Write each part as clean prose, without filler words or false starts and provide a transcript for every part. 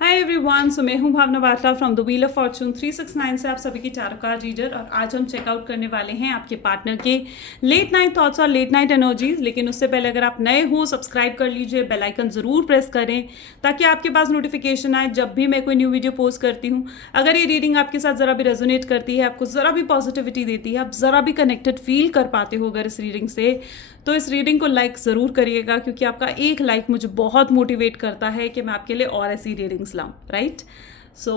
Hi everyone, so मैं हूं Bhavna Batla from the wheel of fortune 369 से आप सभी की टैरो कार्ड रीडर। और आज हम चेकआउट करने वाले हैं आपके पार्टनर के लेट नाइट थॉट्स और लेट नाइट एनर्जीज। लेकिन उससे पहले अगर आप नए हो, सब्सक्राइब कर लीजिए, बेल आइकन ज़रूर प्रेस करें ताकि आपके पास नोटिफिकेशन आए जब भी मैं कोई न्यू वीडियो पोस्ट करती हूँ। अगर ये रीडिंग आपके साथ ज़रा भी रेजोनेट करती है, आपको ज़रा भी पॉजिटिविटी देती है, आप ज़रा भी कनेक्टेड फील कर पाते हो अगर इस रीडिंग से, तो इस रीडिंग को लाइक ज़रूर करिएगा, क्योंकि आपका एक लाइक मुझे बहुत मोटिवेट करता है कि मैं आपके लिए और ऐसी रीडिंग्स लाऊं। राइट, सो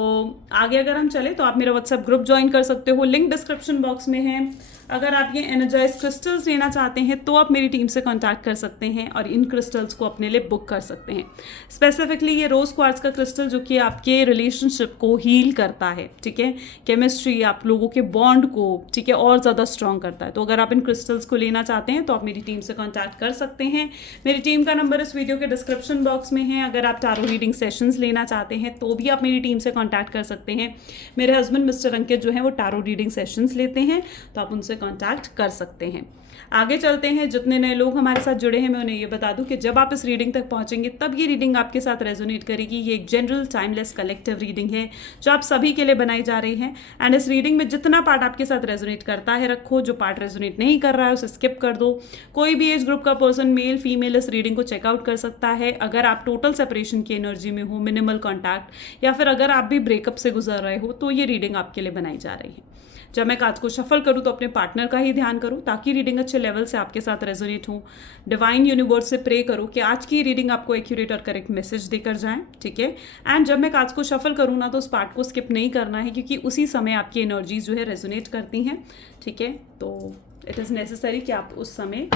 आगे अगर हम चले तो आप मेरा व्हाट्सएप ग्रुप ज्वाइन कर सकते हो, लिंक डिस्क्रिप्शन बॉक्स में है। अगर आप ये एनर्जाइज क्रिस्टल्स लेना चाहते हैं तो आप मेरी टीम से कांटेक्ट कर सकते हैं और इन क्रिस्टल्स को अपने लिए बुक कर सकते हैं। स्पेसिफिकली ये रोज़ क्वार्ट्ज का क्रिस्टल जो कि आपके रिलेशनशिप को हील करता है, ठीक है, केमिस्ट्री, आप लोगों के बॉन्ड को, ठीक है, और ज़्यादा स्ट्रॉन्ग करता है। तो अगर आप इन क्रिस्टल्स को लेना चाहते हैं तो आप मेरी टीम से कॉन्टैक्ट कर सकते हैं। मेरी टीम का नंबर इस वीडियो के डिस्क्रिप्शन बॉक्स में है। अगर आप टैरो रीडिंग सेशंस लेना चाहते हैं तो भी आप मेरी टीम से कॉन्टैक्ट कर सकते हैं। मेरे हस्बैंड मिस्टर अंकित जो हैं वो टैरो रीडिंग सेशंस लेते हैं, तो आप उनसे कॉन्टैक्ट कर सकते हैं। आगे चलते हैं। जितने नए लोग हमारे साथ जुड़े हैं मैं उन्हें ये बता दूं कि जब आप इस रीडिंग तक पहुंचेंगे तब ये रीडिंग आपके साथ रेजोनेट करेगी। ये एक जनरल टाइमलेस कलेक्टिव रीडिंग है जो आप सभी के लिए बनाई जा रही है। एंड इस रीडिंग में जितना पार्ट आपके साथ रेजोनेट करता है रखो, जो पार्ट रेजोनेट नहीं कर रहा है उसे स्किप कर दो। कोई भी एज ग्रुप का पर्सन, मेल फीमेल, इस रीडिंग को चेकआउट कर सकता है। अगर आप टोटल सेपरेशन की एनर्जी में हो, मिनिमल कॉन्टैक्ट, या फिर अगर आप भी ब्रेकअप से गुजर रहे हो, तो ये रीडिंग आपके लिए बनाई जा रही है। जब मैं कार्ड्स को शफल करूं तो अपने पार्टनर का ही ध्यान करूं ताकि रीडिंग अच्छे लेवल से आपके साथ रेजोनेट हो। डिवाइन यूनिवर्स से प्रे करो कि आज की रीडिंग आपको एक्यूरेट और करेक्ट मैसेज देकर जाए, ठीक है। एंड जब मैं कार्ड्स को शफल करूं ना तो उस पार्ट को स्किप नहीं करना है, क्योंकि उसी समय आपकी एनर्जीज जो है रेजोनेट करती हैं, ठीक है। तो इट इज़ नेसेसरी कि आप उस समय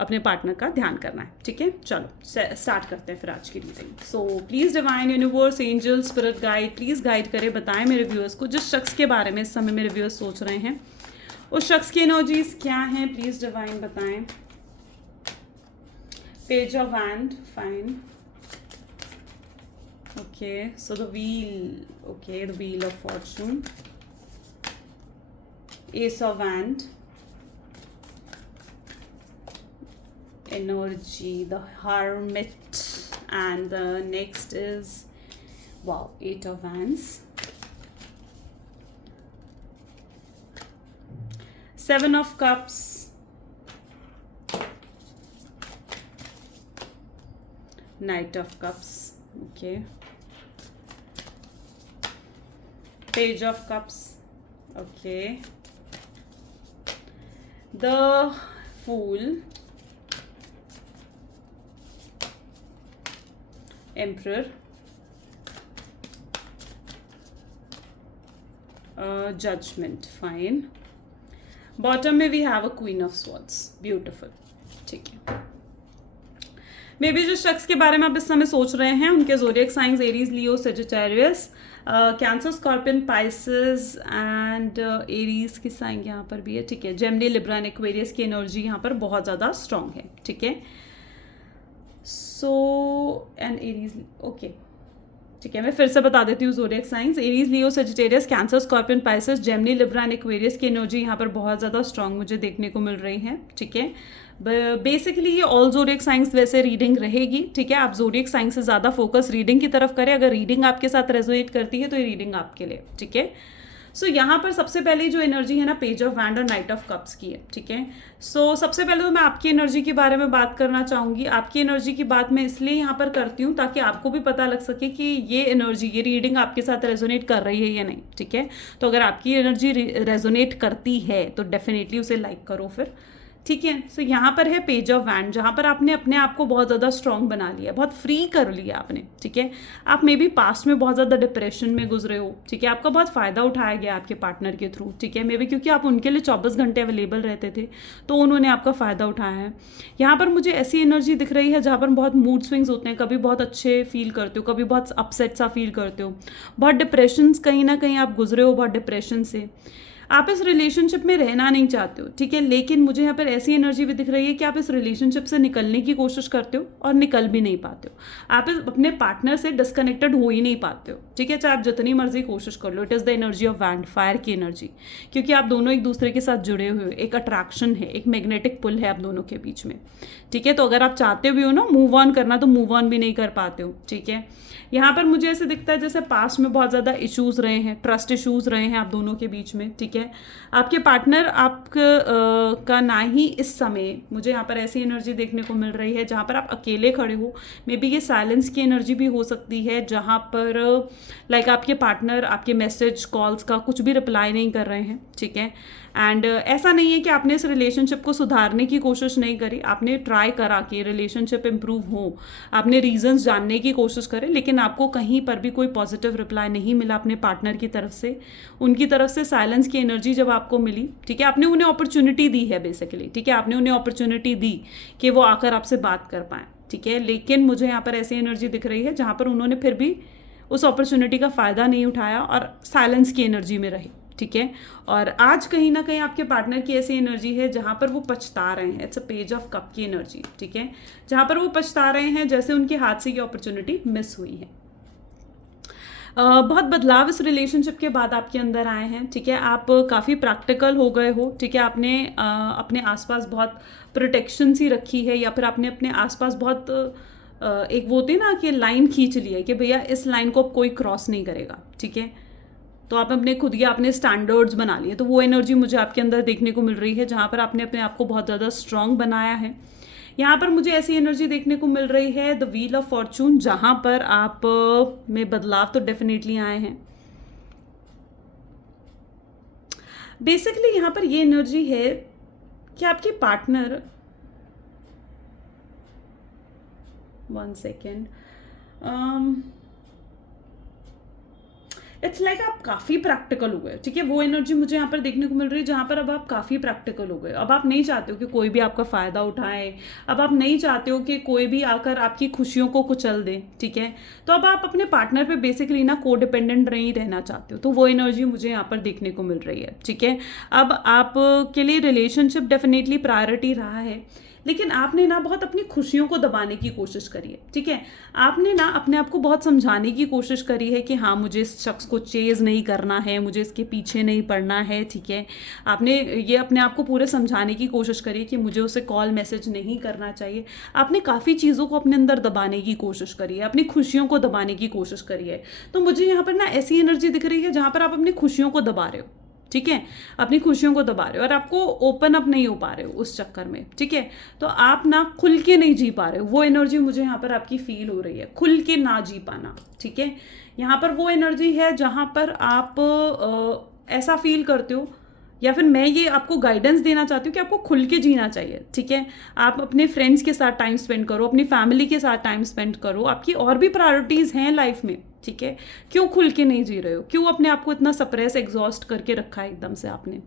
अपने पार्टनर का ध्यान करना है, ठीक है। चलो स्टार्ट करते हैं फिर आज की reading. So please divine universe, angel, spirit guide, please guide करें, बताएं मेरे व्यूअर्स को जिस शख्स के बारे में इस समय मेरे व्यूअर्स सोच रहे हैं उस शख्स की एनर्जीज क्या हैं, प्लीज़ डिवाइन बताएं। Page of wand, fine, okay, so the wheel, okay, the wheel of Fortune, S of wand, energy, the hermit, and the next is, wow, 8 of wands, 7 of cups, knight of cups, okay, page of cups, okay, the fool, emperor, judgment, fine, bottom में we have a queen of swords, beautiful, ठीक है। May be जिस शख्स के बारे में आप इस समय सोच रहे हैं उनके zodiac science Aries, Leo, Sagittarius, cancer, scorpion, Pisces and Aries की साइन यहाँ पर भी है, ठीक है। जेमिनी, लिब्रा एंड एक्वेरियस की एनर्जी यहाँ पर बहुत ज़्यादा स्ट्रॉन्ग है, ठीक है। सो एंड एरीज, ओके, ठीक है, मैं फिर से बता देती हूँ zodiac science. Aries, Leo, Sagittarius, cancer, scorpion, Pisces, Gemini, Libra and Aquarius की एनर्जी यहाँ पर बहुत ज़्यादा स्ट्रॉन्ग मुझे देखने को मिल रही है, ठीक है। बेसिकली ये ऑल ज़ोडिएक साइंस वैसे रीडिंग रहेगी, ठीक है। आप ज़ोडिएक साइंस से ज़्यादा फोकस रीडिंग की तरफ करें। अगर रीडिंग आपके साथ रेजोनेट करती है तो ये रीडिंग आपके लिए, ठीक है। सो यहाँ पर सबसे पहले जो एनर्जी है ना, पेज ऑफ वैंड और नाइट ऑफ कप्स की है, ठीक है। सो सबसे पहले तो मैं आपकी एनर्जी के बारे में बात करना चाहूँगी। आपकी एनर्जी की बात मैं इसलिए यहाँ पर करती हूँ ताकि आपको भी पता लग सके कि ये एनर्जी, ये रीडिंग आपके साथ रेजोनेट कर रही है या नहीं, ठीक है। तो अगर आपकी एनर्जी रेजोनेट करती है तो डेफिनेटली उसे लाइक करो फिर, ठीक है। सो यहाँ पर है पेज ऑफ वैंड, जहाँ पर आपने अपने आप को बहुत ज़्यादा स्ट्रॉन्ग बना लिया, बहुत फ्री कर लिया आपने, ठीक है। आप मे बी पास्ट में बहुत ज़्यादा डिप्रेशन में गुजरे हो, ठीक है। आपका बहुत फ़ायदा उठाया गया आपके पार्टनर के थ्रू, ठीक है। मे बी क्योंकि आप उनके लिए 24 घंटे अवेलेबल रहते थे तो उन्होंने आपका फ़ायदा उठाया है। यहाँ पर मुझे ऐसी एनर्जी दिख रही है जहाँ पर बहुत मूड स्विंग्स होते हैं, कभी बहुत अच्छे फील करते हो, कभी बहुत अपसेट सा फील करते हो, बहुत डिप्रेशन, कहीं ना कहीं आप गुजरे हो बहुत डिप्रेशन से। आप इस रिलेशनशिप में रहना नहीं चाहते हो, ठीक है। लेकिन मुझे यहाँ पर ऐसी एनर्जी भी दिख रही है कि आप इस रिलेशनशिप से निकलने की कोशिश करते हो और निकल भी नहीं पाते हो। आप अपने पार्टनर से डिस्कनेक्टेड हो ही नहीं पाते हो, ठीक है, चाहे आप जितनी मर्जी कोशिश कर लो। It is the energy of wand, fire की एनर्जी, क्योंकि आप दोनों एक दूसरे के साथ जुड़े हुए हो, एक अट्रैक्शन है, एक मैग्नेटिक पुल है आप दोनों के बीच में। ठीक है, तो अगर आप चाहते भी हो ना मूव ऑन करना, तो मूव ऑन भी नहीं कर पाते हो। ठीक है, यहाँ पर मुझे ऐसे दिखता है जैसे पास्ट में बहुत ज़्यादा इश्यूज़ रहे हैं, ट्रस्ट इश्यूज़ रहे हैं आप दोनों के बीच में। ठीक है, आपके पार्टनर का ना ही इस समय मुझे यहाँ पर ऐसी एनर्जी देखने को मिल रही है जहाँ पर आप अकेले खड़े हो। मे बी ये साइलेंस की एनर्जी भी हो सकती है, जहाँ पर लाइक आपके पार्टनर आपके मैसेज कॉल्स का कुछ भी रिप्लाई नहीं कर रहे हैं। ठीक है, एंड ऐसा नहीं है कि आपने इस रिलेशनशिप को सुधारने की कोशिश नहीं करी, आपने ट्राई करा कि रिलेशनशिप इम्प्रूव हो, आपने रीजंस जानने की कोशिश करें, लेकिन आपको कहीं पर भी कोई पॉजिटिव रिप्लाई नहीं मिला अपने पार्टनर की तरफ से। उनकी तरफ से साइलेंस की एनर्जी जब आपको मिली, ठीक है, आपने उन्हें अपॉर्चुनिटी दी है बेसिकली। ठीक है, आपने उन्हें अपॉर्चुनिटी दी कि वो आकर आपसे बात कर पाएँ। ठीक है, लेकिन मुझे यहाँ पर ऐसी एनर्जी दिख रही है जहाँ पर उन्होंने फिर भी उस अपॉर्चुनिटी का फ़ायदा नहीं उठाया और साइलेंस की एनर्जी में रहे। ठीक है, और आज कहीं ना कहीं आपके पार्टनर की ऐसी एनर्जी है जहाँ पर वो पछता रहे हैं। It's a page of cup की एनर्जी। ठीक है, जहाँ पर वो पछता रहे हैं जैसे उनके हाथ से ये अपॉर्चुनिटी मिस हुई है। बहुत बदलाव इस रिलेशनशिप के बाद आपके अंदर आए हैं। ठीक है, आप काफ़ी प्रैक्टिकल हो गए हो। ठीक है, आपने अपने आसपास बहुत प्रोटेक्शन सी रखी है, या फिर आपने अपने आसपास बहुत एक वो होती है ना कि लाइन खींच ली है कि भैया इस लाइन को अब कोई क्रॉस नहीं करेगा। ठीक है, तो आप अपने खुद के आपने स्टैंडर्ड्स बना लिए। तो वो एनर्जी मुझे आपके अंदर देखने को मिल रही है जहाँ पर आपने अपने आप को बहुत ज़्यादा स्ट्रॉन्ग बनाया है। यहाँ पर मुझे ऐसी एनर्जी देखने को मिल रही है द व्हील ऑफ फॉर्चून, जहाँ पर आप में बदलाव तो डेफिनेटली आए हैं। बेसिकली यहाँ पर ये एनर्जी है कि आपके पार्टनर, 1 सेकेंड, इट्स लाइक आप काफ़ी प्रैक्टिकल हो गए। ठीक है, वो एनर्जी मुझे यहाँ पर देखने को मिल रही है जहाँ पर अब आप काफ़ी प्रैक्टिकल हो गए। अब आप नहीं चाहते हो कि कोई भी आपका फ़ायदा उठाए, अब आप नहीं चाहते हो कि कोई भी आकर आपकी खुशियों को कुचल दे। ठीक है, तो अब आप अपने पार्टनर पे बेसिकली ना को डिपेंडेंट नहीं रहना चाहते हो। तो वो एनर्जी मुझे यहाँ पर देखने को मिल रही है। ठीक है, अब आप के लिए रिलेशनशिप डेफिनेटली प्रायोरिटी रहा है, लेकिन आपने ना बहुत अपनी खुशियों को दबाने की कोशिश करी है। ठीक है, आपने ना अपने आप को बहुत समझाने की कोशिश करी है कि हाँ मुझे इस शख्स को चेज़ नहीं करना है, मुझे इसके पीछे नहीं पड़ना है। ठीक है, आपने ये अपने आप को पूरे समझाने की कोशिश करी है कि मुझे उसे कॉल मैसेज नहीं करना चाहिए। आपने काफ़ी चीज़ों को अपने अंदर दबाने की कोशिश करी है, अपनी खुशियों को दबाने की कोशिश करी है। तो मुझे यहाँ पर ना ऐसी एनर्जी दिख रही है जहाँ पर आप अपनी खुशियों को दबा रहे हो। ठीक है, अपनी खुशियों को दबा रहे हो और आपको ओपन अप नहीं हो पा रहे हो उस चक्कर में। ठीक है, तो आप ना खुल के नहीं जी पा रहे हो। वो एनर्जी मुझे यहाँ पर आपकी फील हो रही है, खुल के ना जी पाना। ठीक है, यहाँ पर वो एनर्जी है जहाँ पर आप ऐसा फील करते हो, या फिर मैं ये आपको गाइडेंस देना चाहती हूँ कि आपको खुल के जीना चाहिए। ठीक है, आप अपने फ्रेंड्स के साथ टाइम स्पेंड करो, अपनी फैमिली के साथ टाइम स्पेंड करो, आपकी और भी प्रायोरिटीज़ हैं लाइफ में। ठीक है, क्यों खुल के नहीं जी रहे हो? क्यों अपने आप को इतना सप्रेस एग्जॉस्ट करके रखा है एकदम से आपने?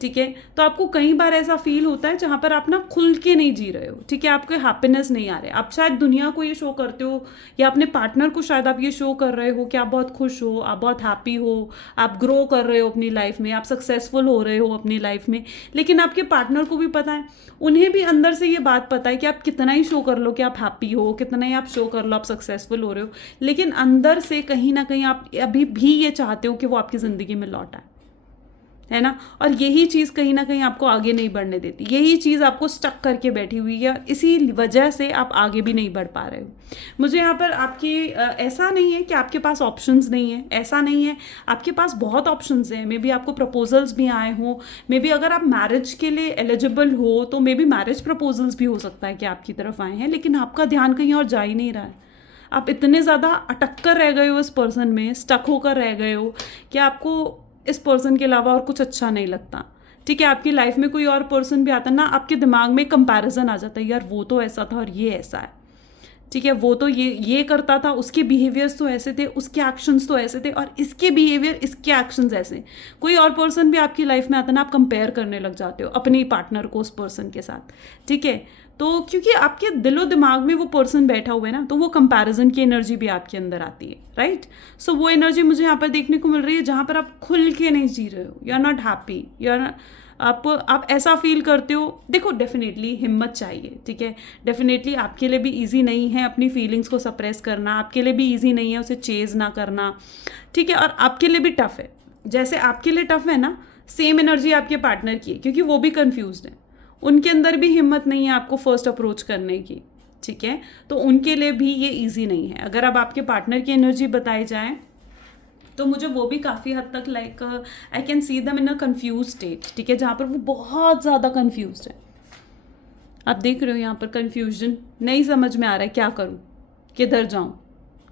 ठीक है, तो आपको कई बार ऐसा फील होता है जहाँ पर आप ना खुल के नहीं जी रहे हो। ठीक है, आपको हैप्पीनेस नहीं आ रहा है। आप शायद दुनिया को ये शो करते हो, या अपने पार्टनर को शायद आप ये शो कर रहे हो कि आप बहुत खुश हो, आप बहुत हैप्पी हो, आप ग्रो कर रहे हो अपनी लाइफ में, आप सक्सेसफुल हो रहे हो अपनी लाइफ में। लेकिन आपके पार्टनर को भी पता है, उन्हें भी अंदर से ये बात पता है कि आप कितना ही शो कर लो कि आप हैप्पी हो, कितना ही आप शो कर लो आप सक्सेसफुल हो रहे हो, लेकिन अंदर से कहीं ना कहीं आप अभी भी ये चाहते हो कि वो आपकी ज़िंदगी में लौट आए, है ना। और यही चीज़ कहीं ना कहीं आपको आगे नहीं बढ़ने देती, यही चीज़ आपको स्टक करके बैठी हुई है, इसी वजह से आप आगे भी नहीं बढ़ पा रहे हो। मुझे यहाँ पर आपकी ऐसा नहीं है कि आपके पास ऑप्शंस नहीं है, ऐसा नहीं है, आपके पास बहुत ऑप्शंस हैं। मे बी आपको प्रपोजल्स भी आए हों, मे बी अगर आप मैरिज के लिए एलिजिबल हो तो मे बी मैरिज प्रपोजल्स भी हो सकता है कि आपकी तरफ आए हैं, लेकिन आपका ध्यान कहीं और जा ही नहीं रहा है। आप इतने ज़्यादा अटक कर रह गए हो इस पर्सन में, स्टक होकर रह गए हो कि आपको इस पर्सन के अलावा और कुछ अच्छा नहीं लगता। ठीक है, आपकी लाइफ में कोई और पर्सन भी आता है ना, आपके दिमाग में कंपैरिजन आ जाता है, यार वो तो ऐसा था और ये ऐसा है। ठीक है, वो तो ये करता था, उसके बिहेवियर्स तो ऐसे थे, उसके एक्शंस तो ऐसे थे, और इसके बिहेवियर इसके एक्शंस ऐसे। कोई और पर्सन भी आपकी लाइफ में आता है ना, आप कंपेयर करने लग जाते हो अपने पार्टनर को उस पर्सन के साथ। ठीक है, तो क्योंकि आपके दिलो दिमाग में वो पर्सन बैठा हुआ है ना, तो वो कंपैरिजन की एनर्जी भी आपके अंदर आती है, राइट। सो वो एनर्जी मुझे यहाँ पर देखने को मिल रही है जहाँ पर आप खुल के नहीं जी रहे हो, you are not happy, you are आप ऐसा फील करते हो, देखो डेफिनेटली हिम्मत चाहिए, ठीक है। डेफिनेटली आपके लिए भी इजी नहीं है अपनी फीलिंग्स को सप्रेस करना, आपके लिए भी इजी नहीं है उसे चेज ना करना, ठीक है। और आपके लिए भी टफ है, जैसे आपके लिए टफ है ना, सेम एनर्जी आपके पार्टनर की है, क्योंकि वो भी कंफ्यूज्ड है, उनके अंदर भी हिम्मत नहीं है आपको फर्स्ट अप्रोच करने की, ठीक है। तो उनके लिए भी ये इजी नहीं है। अगर अब आपके पार्टनर की एनर्जी बताई जाए तो मुझे वो भी काफ़ी हद तक लाइक आई कैन सी दम इन अ कन्फ्यूज स्टेट, ठीक है, जहाँ पर वो बहुत ज़्यादा कन्फ्यूज है। आप देख रहे हो यहाँ पर कन्फ्यूजन, नहीं समझ में आ रहा है क्या करूँ, किधर जाऊँ,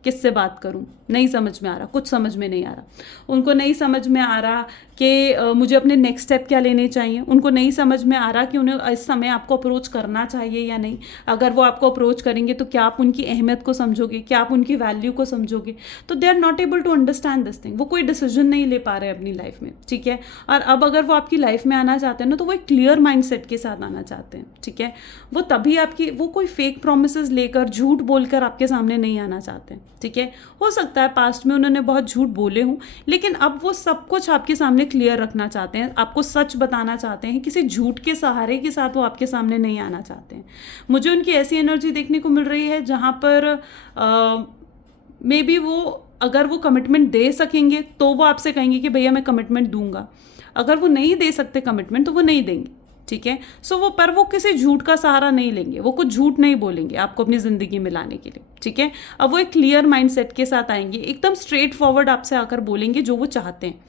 किससे बात करूं, नहीं समझ में आ रहा, कुछ समझ में नहीं आ रहा। उनको नहीं समझ में आ रहा कि मुझे अपने नेक्स्ट स्टेप क्या लेने चाहिए, उनको नहीं समझ में आ रहा कि उन्हें इस समय आपको अप्रोच करना चाहिए या नहीं। अगर वो आपको अप्रोच करेंगे तो क्या आप उनकी अहमियत को समझोगे, क्या आप उनकी वैल्यू को समझोगे। तो they are not able to understand this thing, वो कोई डिसीजन नहीं ले पा रहे अपनी लाइफ में, ठीक है। और अब अगर वो आपकी लाइफ में आना चाहते हैं ना, तो वो एक क्लियर माइंड सेट के साथ आना चाहते हैं, ठीक है। वो तभी आपकी, वो कोई फेक प्रोमिसेस लेकर, झूठ बोलकर आपके सामने नहीं आना चाहते हैं, ठीक है। हो सकता है पास्ट में उन्होंने बहुत झूठ बोले हों, लेकिन अब वो सब कुछ आपके सामने क्लियर रखना चाहते हैं, आपको सच बताना चाहते हैं, किसी झूठ के सहारे के साथ वो आपके सामने नहीं आना चाहते हैं। मुझे उनकी ऐसी एनर्जी देखने को मिल रही है जहाँ पर मे बी वो, अगर वो कमिटमेंट दे सकेंगे तो वो आपसे कहेंगे कि भैया मैं कमिटमेंट दूंगा, अगर वो नहीं दे सकते कमिटमेंट तो वो नहीं देंगे, ठीक है। सो वो किसी झूठ का सहारा नहीं लेंगे, वो कुछ झूठ नहीं बोलेंगे आपको अपनी ज़िंदगी में लाने के लिए, ठीक है। अब वो एक क्लियर माइंड सेट के साथ आएंगे, एकदम स्ट्रेट फॉरवर्ड आपसे आकर बोलेंगे जो वो चाहते हैं,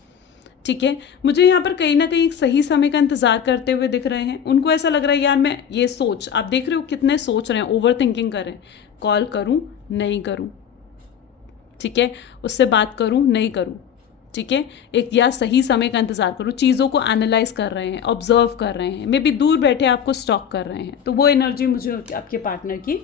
ठीक है। मुझे यहाँ पर कहीं ना कहीं एक सही समय का इंतजार करते हुए दिख रहे हैं। उनको ऐसा लग रहा है यार मैं ये सोच, आप देख रहे हो कितने सोच रहे हैं, ओवर थिंकिंग कर रहे हैं, कॉल करूँ नहीं करूँ, ठीक है, उससे बात करूँ नहीं करूँ, ठीक है, एक या सही समय का इंतजार करो, चीज़ों को एनालाइज कर रहे हैं, ऑब्जर्व कर रहे हैं, मे बी दूर बैठे आपको स्टॉक कर रहे हैं। तो वो एनर्जी मुझे आपके पार्टनर की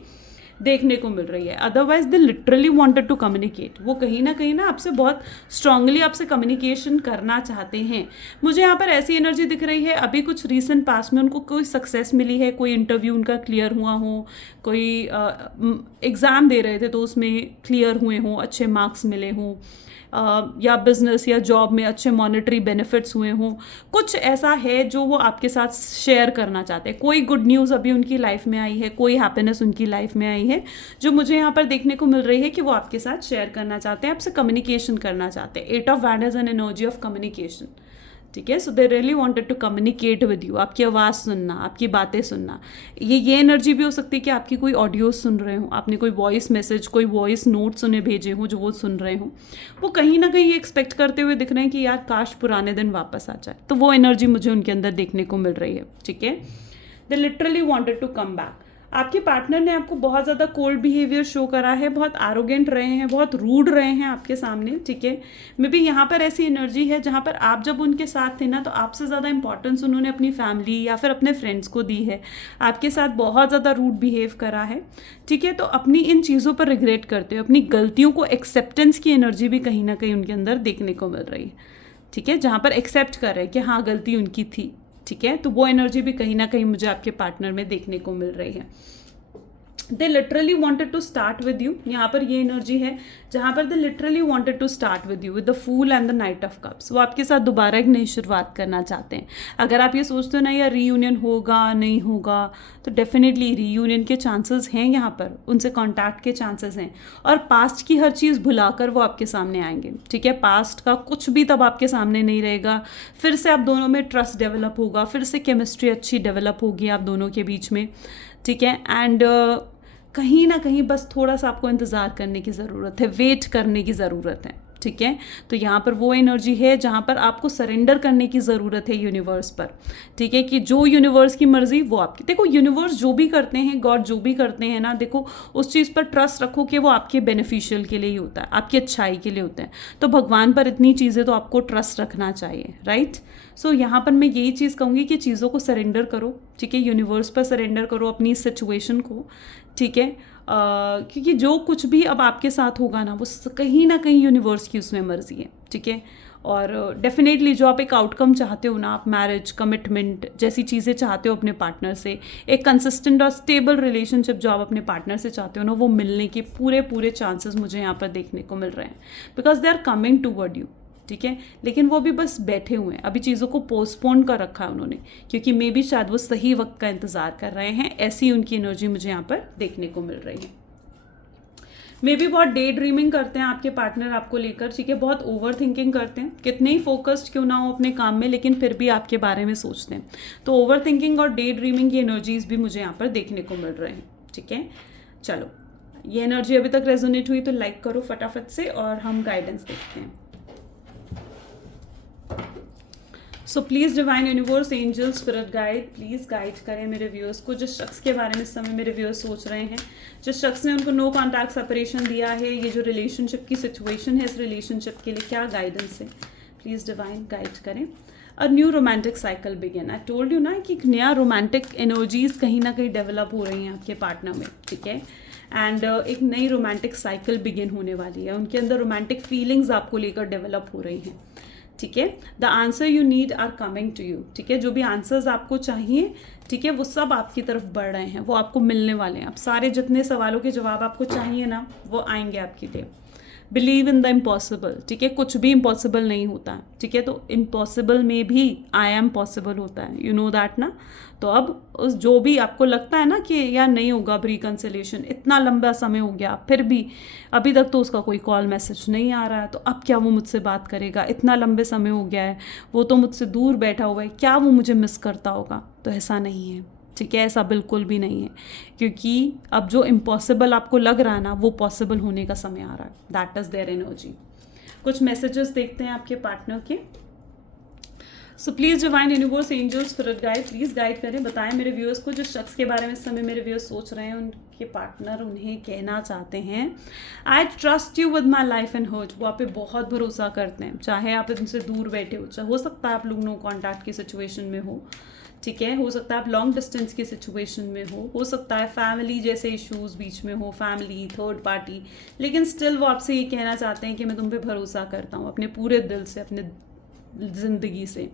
देखने को मिल रही है। Otherwise they literally wanted to communicate, वो कहीं ना आपसे बहुत स्ट्रांगली आपसे कम्युनिकेशन करना चाहते हैं। मुझे यहाँ पर ऐसी एनर्जी दिख रही है, अभी कुछ रीसेंट पास में उनको कोई सक्सेस मिली है, कोई इंटरव्यू उनका क्लियर हुआ हो, कोई एग्ज़ाम दे रहे थे तो उसमें क्लियर हुए हों, अच्छे मार्क्स मिले हों, या बिजनेस या जॉब में अच्छे मॉनेटरी बेनिफिट्स हुए हों, कुछ ऐसा है जो वो आपके साथ शेयर करना चाहते हैं। कोई गुड न्यूज़ अभी उनकी लाइफ में आई है, कोई हैप्पीनेस उनकी लाइफ में आई है जो मुझे यहाँ पर देखने को मिल रही है कि वो आपके साथ शेयर करना चाहते हैं, आपसे कम्युनिकेशन करना चाहते हैं। 8 of wand is an energy of communication, ठीक है। So they really wanted to communicate with you, आपकी आवाज़ सुनना, आपकी बातें सुनना। ये एनर्जी भी हो सकती है कि आपकी कोई ऑडियो सुन रहे हो, आपने कोई वॉइस मैसेज, कोई वॉइस नोट्स उन्हें भेजे हों जो वो सुन रहे हो। वो कहीं ना कहीं एक्सपेक्ट करते हुए दिख रहे हैं कि यार काश पुराने दिन वापस आ जाए। तो वो एनर्जी मुझे उनके अंदर देखने को मिल रही है, ठीक है। They literally wanted to come back. आपके पार्टनर ने आपको बहुत ज़्यादा कोल्ड बिहेवियर शो करा है, बहुत एरोगेंट रहे हैं, बहुत रूड रहे हैं आपके सामने, ठीक है। मे बी यहाँ पर ऐसी एनर्जी है जहाँ पर आप जब उनके साथ थे ना, तो आपसे ज़्यादा इंपॉर्टेंस उन्होंने अपनी फैमिली या फिर अपने फ्रेंड्स को दी है, आपके साथ बहुत ज़्यादा रूड बिहेव करा है, ठीक है। तो अपनी इन चीज़ों पर रिग्रेट करते हो, अपनी गलतियों को एक्सेप्टेंस की एनर्जी भी कहीं ना कहीं उनके अंदर देखने को मिल रही है, ठीक है, जहाँ पर एक्सेप्ट कर रहे हैं कि हाँ गलती उनकी थी, ठीक है। तो वो एनर्जी भी कहीं ना कहीं मुझे आपके पार्टनर में देखने को मिल रही है। They literally wanted to start with you, यहाँ पर ये एनर्जी है जहाँ पर they literally wanted to start with you with the fool and the knight of cups. वो आपके साथ दोबारा एक नई शुरुआत करना चाहते हैं। अगर आप ये सोचते हो ना यार रीयूनियन होगा नहीं होगा, तो डेफिनेटली रीयूनियन के चांसेस हैं, यहाँ पर उनसे कॉन्टैक्ट के चांसेस हैं। और पास्ट की हर चीज़ भुलाकर वो आपके सामने आएंगे, ठीक है। पास्ट का कुछ भी तब आपके सामने नहीं रहेगा, फिर से आप दोनों में ट्रस्ट डेवलप होगा, फिर से केमिस्ट्री अच्छी डेवलप होगी आप दोनों के बीच में, ठीक है। एंड कहीं ना कहीं बस थोड़ा सा आपको इंतज़ार करने की ज़रूरत है, वेट करने की ज़रूरत है, ठीक है। तो यहाँ पर वो एनर्जी है जहाँ पर आपको सरेंडर करने की ज़रूरत है यूनिवर्स पर, ठीक है, कि जो यूनिवर्स की मर्ज़ी वो आपकी। देखो यूनिवर्स जो भी करते हैं, गॉड जो भी करते हैं ना, देखो उस चीज़ पर ट्रस्ट रखो कि वो आपके बेनिफिशियल के लिए ही होता है, आपकी अच्छाई के लिए होता है। तो भगवान पर इतनी चीज़ें तो आपको ट्रस्ट रखना चाहिए, राइट। सो यहाँ पर मैं यही चीज़ कहूँगी कि चीज़ों को सरेंडर करो, ठीक है, यूनिवर्स पर सरेंडर करो अपनी सिचुएशन को, ठीक है। क्योंकि जो कुछ भी अब आपके साथ होगा ना, वो कहीं ना कहीं यूनिवर्स की उसमें मर्जी है, ठीक है। और डेफिनेटली जो आप एक आउटकम चाहते हो ना, आप मैरिज, कमिटमेंट जैसी चीज़ें चाहते हो अपने पार्टनर से, एक कंसिस्टेंट और स्टेबल रिलेशनशिप जो आप अपने पार्टनर से चाहते हो ना, वो मिलने के पूरे चांसेस मुझे यहाँ पर देखने को मिल रहे हैं, because they are coming toward you, ठीक है, लेकिन वो भी बस बैठे हुए हैं, अभी चीज़ों को पोस्टपोन कर रखा है उन्होंने, क्योंकि मे बी शायद वो सही वक्त का इंतज़ार कर रहे हैं। ऐसी उनकी एनर्जी मुझे यहाँ पर देखने को मिल रही है। मे बी बहुत डे ड्रीमिंग करते हैं आपके पार्टनर आपको लेकर, ठीक है, बहुत ओवर थिंकिंग करते हैं, कितने ही फोकस्ड क्यों ना हो अपने काम में, लेकिन फिर भी आपके बारे में सोचते हैं। तो ओवर थिंकिंग और डे ड्रीमिंग की एनर्जीज भी मुझे यहाँ पर देखने को मिल रहे हैं, ठीक है। चलो, ये एनर्जी अभी तक रेजोनेट हुई तो लाइक करो फटाफट से, और हम गाइडेंस देखते हैं। So please divine universe, angel, spirit guide, please guide करें मेरे व्यूअर्स को, जिस शख्स के बारे में इस समय मेरे व्यूअर्स सोच रहे हैं, जिस शख्स ने उनको नो कॉन्टैक्ट सेपरेशन दिया है, ये जो रिलेशनशिप की सिचुएशन है, इस रिलेशनशिप के लिए क्या गाइडेंस है, प्लीज़ डिवाइन गाइड करें। A new romantic cycle begin, I told you ना कि एक नया रोमांटिक एनर्जीज कहीं ना कहीं डेवलप हो रही हैं आपके पार्टनर में, ठीक है। एंड एक नई रोमांटिक साइकिल बिगिन होने वाली है, उनके अंदर रोमांटिक फीलिंग्स आपको लेकर डेवलप हो रही हैं, ठीक है। The answer you need are coming to you, ठीक है, जो भी आंसर्स आपको चाहिए, ठीक है, वो सब आपकी तरफ बढ़ रहे हैं, वो आपको मिलने वाले हैं। अब सारे जितने सवालों के जवाब आपको चाहिए ना, वो आएंगे आपके लिए। बिलीव इन द इम्पॉसिबल, ठीक है, कुछ भी इम्पॉसिबल नहीं होता है, ठीक है, तो इम्पॉसिबल में भी आई एम पॉसिबल होता है, यू नो दैट ना। तो अब उस जो भी आपको लगता है ना कि यार नहीं होगा अब रिकन्सिलेशन, इतना लंबा समय हो गया, फिर भी अभी तक तो उसका कोई कॉल मैसेज नहीं आ रहा है, तो अब क्या वो मुझसे बात करेगा, इतना लंबे समय हो गया है, वो तो मुझसे दूर बैठा हुआ है, क्या वो मुझे मिस करता होगा। तो ऐसा नहीं है, ठीक है, ऐसा बिल्कुल भी नहीं है, क्योंकि अब जो इम्पॉसिबल आपको लग रहा है ना, वो पॉसिबल होने का समय आ रहा है। That is their energy. कुछ मैसेजेस देखते हैं आपके पार्टनर के। So please divine universe, angel, spirit guide, please guide करें, बताएं मेरे व्यूअर्स को, जिस शख्स के बारे में इस समय मेरे व्यूअर्स सोच रहे हैं, उनके पार्टनर उन्हें कहना चाहते हैं I trust you with my life and heart. वो आप पे बहुत भरोसा करते हैं, चाहे आप इनसे दूर बैठे हो, चाहे हो सकता है आप लोग नो कॉन्टैक्ट की सिचुएशन में हो, ठीक है, हो सकता है आप लॉन्ग डिस्टेंस की सिचुएशन में हो सकता है फैमिली जैसे इश्यूज बीच में हो, फैमिली, थर्ड पार्टी, लेकिन स्टिल वो आपसे ये कहना चाहते हैं कि मैं तुम पे भरोसा करता हूँ अपने पूरे दिल से, अपने ज़िंदगी से।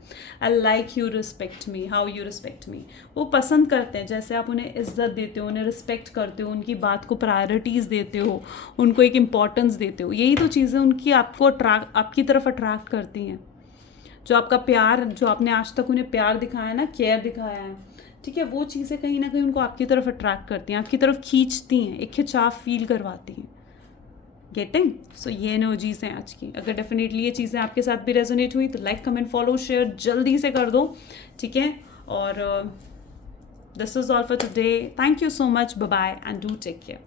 I like you respect me, how you respect मी। वो पसंद करते हैं जैसे आप उन्हें इज्जत देते हो, उन्हें रिस्पेक्ट करते हो, उनकी बात को प्रायोरिटीज़ देते हो, उनको एक इम्पॉर्टेंस देते हो। यही तो चीज़ें उनकी आपकी तरफ अट्रैक्ट करती हैं। जो आपका प्यार, जो आपने आज तक उन्हें प्यार दिखाया ना, केयर दिखाया है, ठीक है, वो चीज़ें कहीं ना कहीं उनको आपकी तरफ अट्रैक्ट करती हैं, आपकी तरफ खींचती हैं, एक खिंचाव फील करवाती हैं। गेटिंग? सो ये एनर्जीज हैं आज की। अगर डेफिनेटली ये चीज़ें आपके साथ भी रेजोनेट हुई तो लाइक, कमेंट, फॉलो, शेयर जल्दी से कर दो, ठीक है। और this is all for today. Thank you so much, bye bye and do take care.